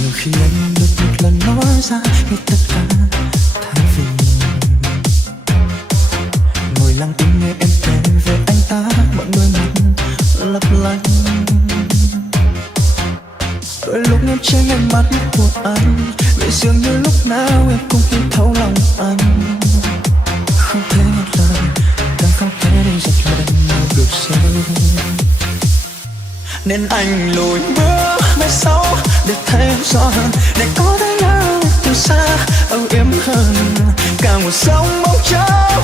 Nhiều khi anh được một lần nói ra hết tất cả thay vì ngồi lặng im nghe em kể về anh ta, mọi người mình lấp lánh. Đôi lúc em tránh ánh mắt của anh, vậy dường như lúc nào em cũng hiểu thấu lòng anh. Không thể ngắt lời, càng không thể để dạch lần nào được rơi. Nên anh lùi bước về sau để thấy em rõ hơn, để có thể nào từ xa âu yếm hơn. Càng một sóng bóng chốc